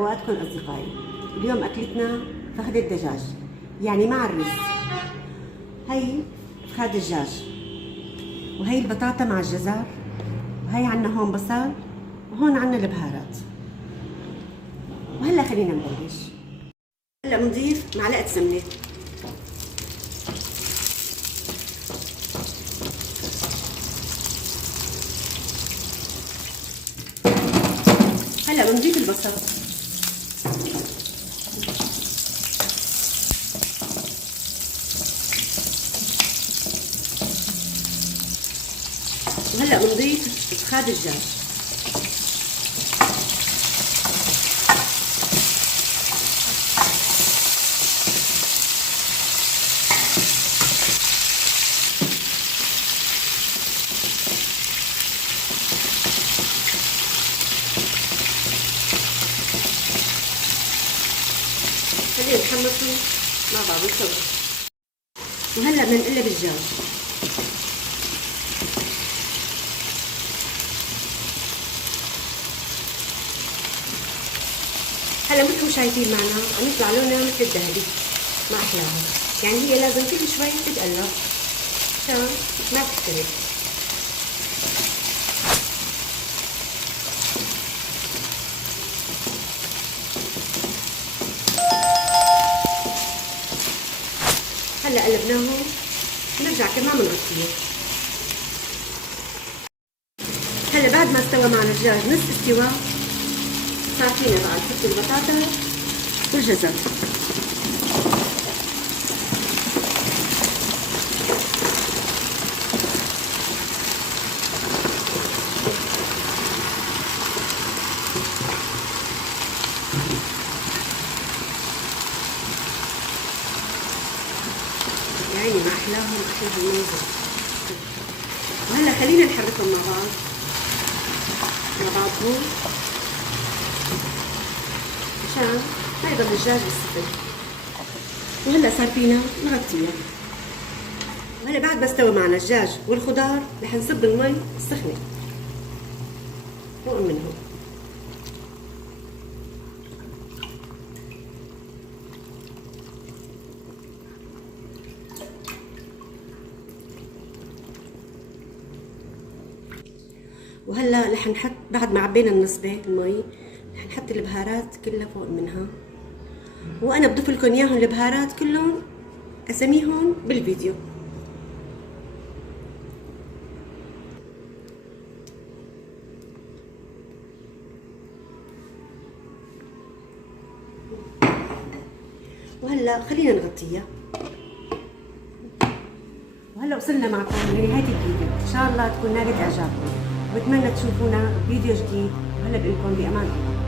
اوقاتكم اصدقائي. اليوم اكلتنا فخدة دجاج، يعني مع الرز. هي فخاد الدجاج، وهي البطاطا مع الجزر، وهي عنا هون بصل، وهون عنا البهارات. وهلا خلينا نبلش. هلا بنضيف معلقة سمنة، هلا بنضيف البصل، وهلا بنضيف فخاد الدجاج، خليهم يتحمصوا مع بعض سوا. وهلا بدنا نقلب الدجاج. هلا مثل شايفين معنا عم يطلع لونها مثل الذهبي، ما احلاها، يعني هي لازم كل شوي تتقلب عشان ما تحترق. هلا قلبناهم، نرجع كمان بنغطيه. هلا بعد ما استوى معنا الدجاج نص استواء، صار فينا بقى نحط البطاطا والجزر. يعني ما احلاهم، احلى هالمنظر. وهلا خلينا نحركهم مع بعضهم عشان ما يضل الدجاج بالسفل. وهلا صار فينا نغطيها. وهلا بعد ما استوى معنا الدجاج والخضار رح نصب المي السخنه فوق منهم. وهلا رح نحط بعد ما عبينا النصبه المي، رح نحط البهارات كلها فوق منها، وانا بضيف لكم اياهم البهارات كلهم اساميهم بالفيديو. وهلا خلينا نغطيها. وهلا وصلنا معكم لنهايه الفيديو، ان شاء الله تكون نالت اعجابكم، وبتمنى تشوفونا بفيديو جديد. وهلا بقول لكم بامان الله.